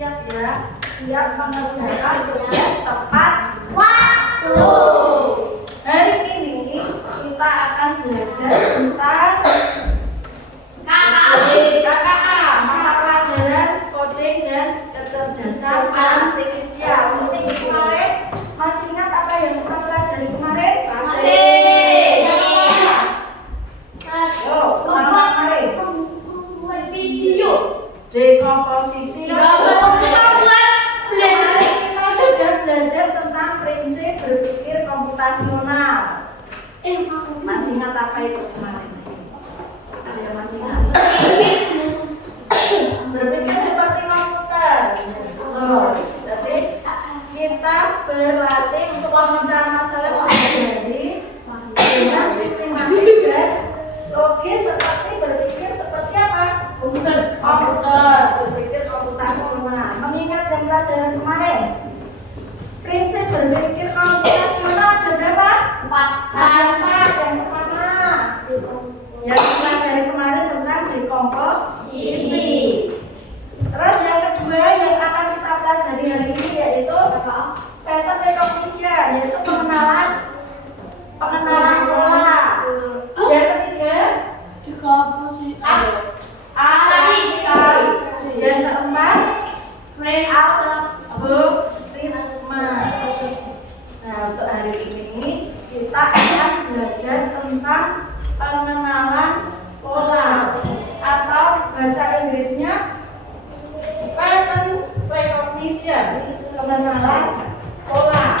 siap ya, siap mengerjakan tugas tepat waktu. Hari ini kita akan belajar tentang KKA, mata pelajaran coding dan kecerdasan artifisial. Minggu kemarin masih ingat apa yang kita pelajari kemarin? Membuat video. Dekomposisi. Kemarin kita sudah belajar tentang prinsip berpikir komputasional. Masih ingat apa itu kemarin? Ada yang masih ingat? Berpikir seperti komputer. Jadi kita berlatih untuk memecah masalah sehari-hari dengan sistematis dan logis seperti berpikir seperti apa? Komputer. Berpikir komputasional. Mengingat yang pelajaran kemarin, prinsip berpikir komputasional ada berapa? 4. Yang pertama yang dipelajari kemarin tentang dekomposisi. Terus yang kedua yang akan kita pelajari hari ini yaitu pattern recognition, yaitu pengenalan pola. Yang ketiga yang keempat algoritma. Nah, untuk hari ini kita akan belajar tentang pengenalan pola atau bahasa Inggrisnya pattern recognition, pengenalan pola.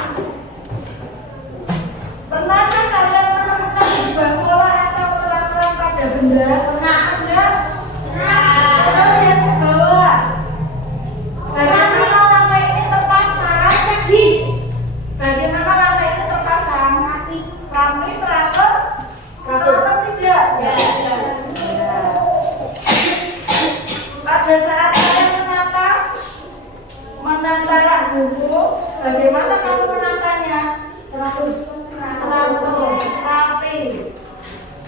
Pernahkah kalian menemukan sebuah pola atau peraturan pada benda? Pernah enggak? Coba lihat ke bawah. Bagaimana lantai ini terpasang? Bagaimana lantai ini terpasang? Rapi, teratur? Teratur tidak? Ya. Pada saat kalian menata rak buku, bagaimana kamu menatanya? Teratur, rapi.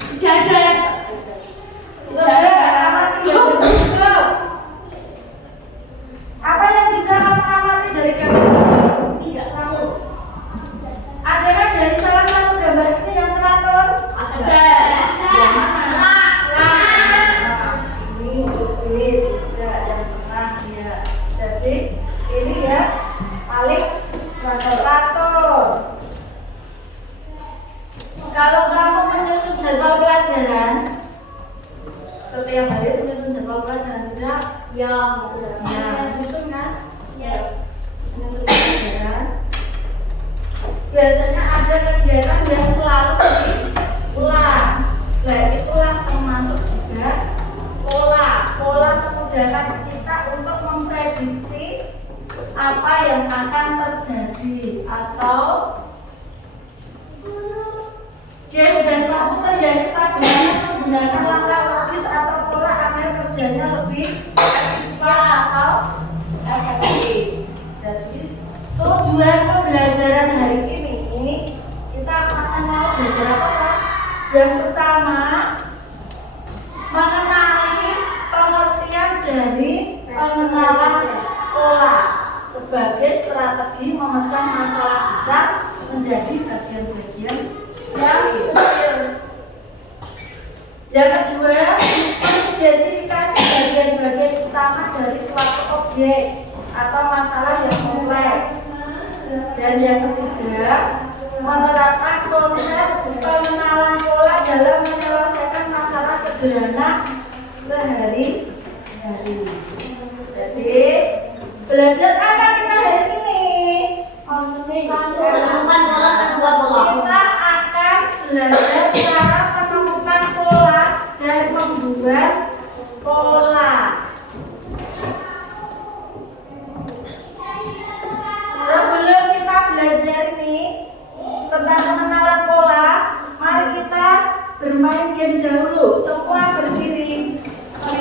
Tidak ada yang apa yang bisa kamu amati dari gambar ini? Tidak tahu. Adakah dari salah satu gambar ini yang teratur? Ada. Yang mana? Ini tidak yang tengah ya. Jadi ini ya paling teratur. Kalau kamu menyusun jadwal pelajaran, setiap hari menyusun jadwal pelajaran tidak? Ya, menyusun kan? Ya. Menyusun pelajaran. Biasanya ada kegiatan yang selalu diulang. Nah, itulah termasuk juga pola. Pola memudahkan kita untuk memprediksi apa yang akan terjadi atau game dan komputer yang kita gunakan menggunakan langkah logis atau pola agar kerjanya lebih efisien atau efektif. Jadi tujuan pembelajaran hari ini kita akan mau belajar apa? Yang pertama, mengenali pengertian dari pengenalan pola sebagai strategi memecah masalah besar menjadi bagian-bagian yang kecil. Yang kedua, mengidentifikasi bagian-bagian utama dari suatu objek atau masalah yang kompleks. Dan yang ketiga, menerapkan konsep pengenalan pola dalam menyelesaikan masalah sederhana sehari-hari. Jadi, belajar apa kita hari ini? Kita akan belajar cara menemukan pola dan membuat pola. Sebelum kita belajar nih tentang pengenalan pola, mari kita bermain game dahulu. Semua berdiri di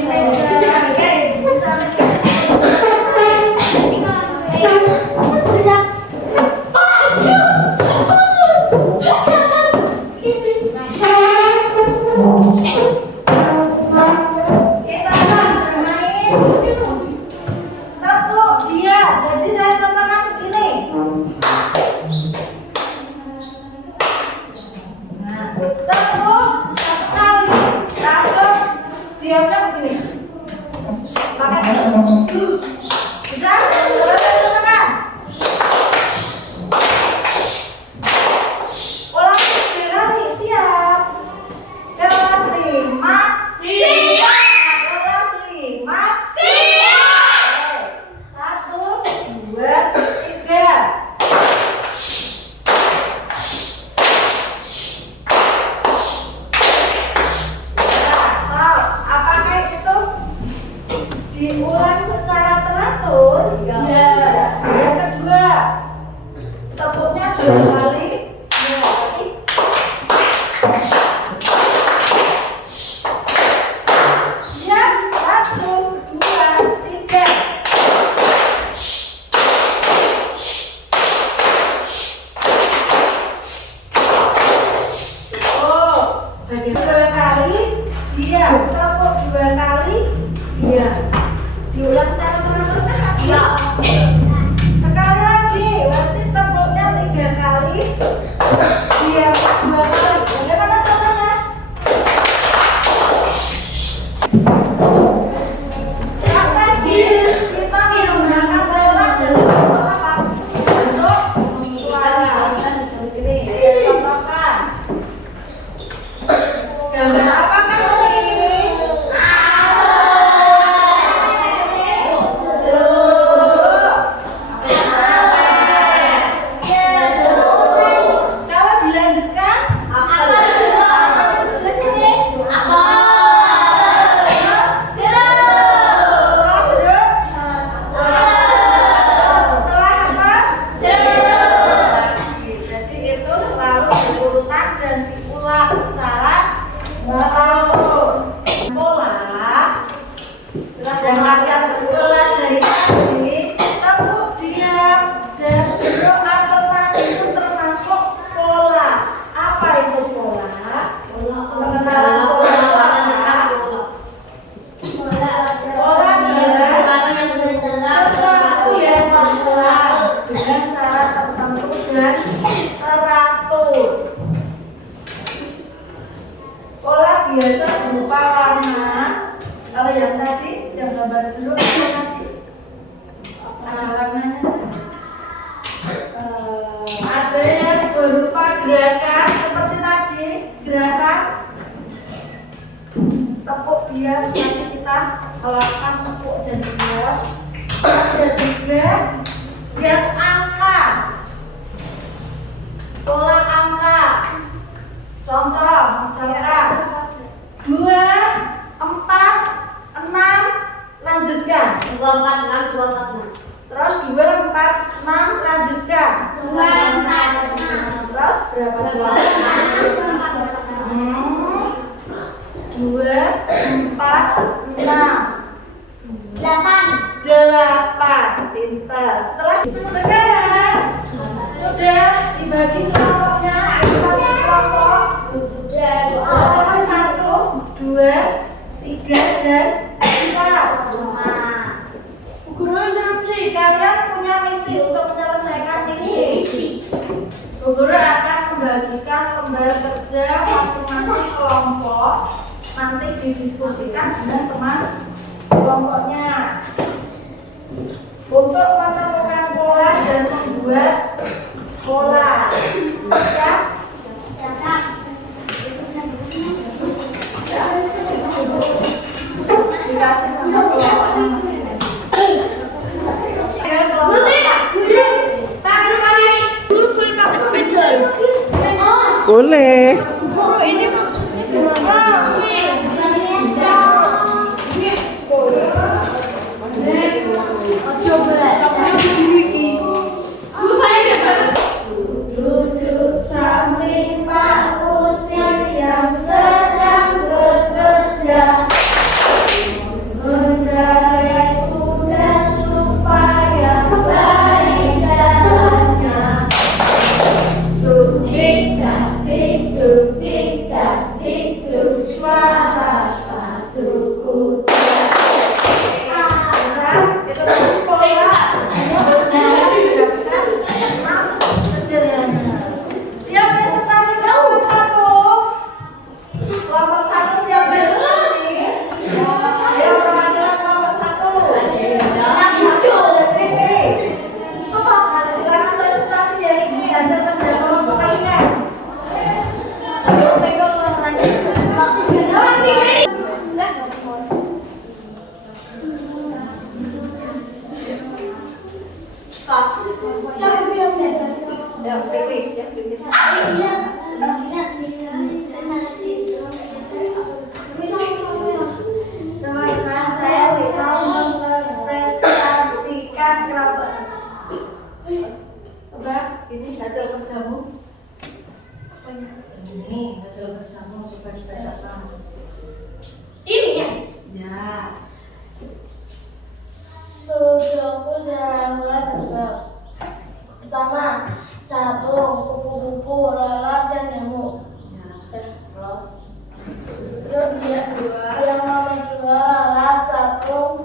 meja. Bisa Sekali lagi, berarti tepuknya 3 kali, diamnya 2 kali. Bagaimana caranya? Yang tadi kita menggunakan pola dalam bentuk apa? Bentuk suara. Ini saya contohkan. Gambar apakah ini? Kalau dilanjutkan, apa tulis ini? Terus, kalau jeruk? Setelah apa? Jadi itu selalu diurutan dan diulang secara menurut pola yang kalian pelajari tadi. Tepuk diam dan jeruk apel tadi itu termasuk pola. Apa itu pola? Pengenalan pola adalah sesuatu yang diulang dengan cara tertentu dan teratur. Pola biasa berupa warna. Kalau yang tadi, yang gambar jeruk itu tadi ada warnanya. Ada yang berupa gerakan seperti tadi, gerakan tepuk diam tadi kita lakukan tepuk dan diam. Ada juga yang angka, pola angka. Contoh misalkan 2, 4, 6, lanjutkan. 2, 4, 6, 2, 4, 6. Terus 2, 4, 6, lanjutkan. 2, 4, 6. Terus berapa 2, sih? 2, 4, 6, 8. Pintar. Sekarang sudah dibagi kelompoknya. Kelompok 1, 2, 3, dan 4. Guru instruksi, kalian punya misi untuk menyelesaikan misi. Guru akan membagikan lembar kerja masing-masing kelompok. Nanti didiskusikan dengan teman kelompoknya untuk menemukan pola dan membuat pola. Ya? Dikasih nama kelompoknya masing-masing. Boleh. Duduk samping Pak Usian yang sedang bekerja, mengendarai kuda supaya baik jalannya. Tuk-tik tak-tik, tuk-tik tak-tik, tuk suara sepatuku. Itu pola. Siap presentasi kelompok 1. Kelompok 1 siap presentasi. Ayo perwakilan kelompok 1. Silakan presentasi ya, ini hasil kerja kelompok kalian. Ya, pilih, ya, pilih. Teman-teman, saya mau mempresentasikan kelompok. Coba, ini hasil kerjamu. Ini hasil kerjamu supaya kita tahu. Ini ya? Ya. Sudoku serangga tebal. Pertama, sabung, kupu-kupu, lalat, dan nyamuk. Ya, terus. Terus yang nomor 2 lalat, sabung,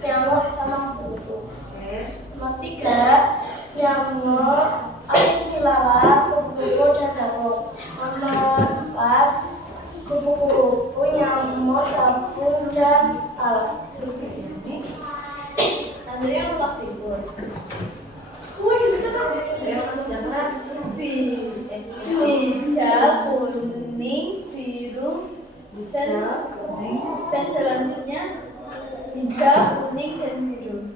nyamuk, sama kupu-kupu. Oke. nyamuk, api kelawar, kupu-kupu dan capung. Nomor 4, kupu-kupu, nyamuk, capung dan lalat. Andrea lupa tidur. Yang keras. Hijau, kuning, biru, dan selanjutnya hijau, kuning, dan biru.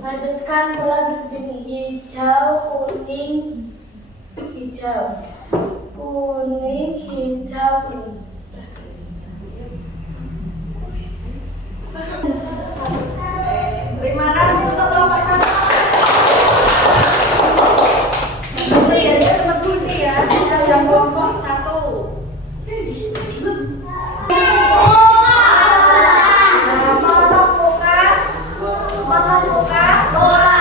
Lanjutkan pola berdiri hijau, kuning, hijau, kuning, hijau, kuning. Terima kasih untuk kelompok satu. Nanti ya dia seperti ya. Yang kelompok satu. Menemukan bola.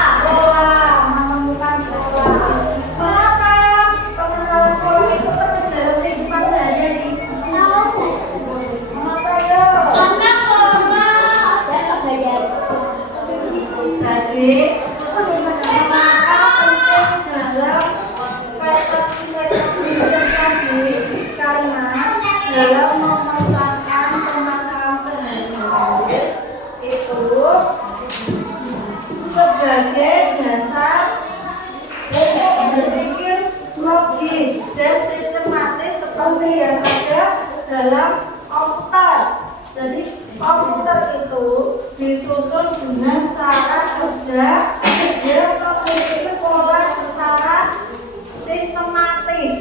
Menemukan bola. Mengapa pengenalan bola itu penting dalam kehidupan sehari-hari? Mengapa ya? Jadi, mengapa penting dalam prevention tadi? Karena dalam memecahkan permasalahan sehari-hari itu sebagai dasar berpikir logis dan sistematis seperti yang ada dalam komputer. Jadi komputer itu disusun dengan cara kerja yang memiliki pola secara sistematis.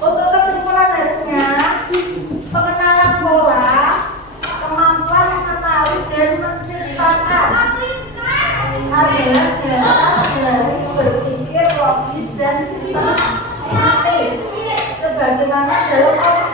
Untuk kesimpulannya, pengenalan pola, kemampuan mengenali dan menciptakan adalah dasar dari berpikir logis dan sistematis. Sebagaimana dalam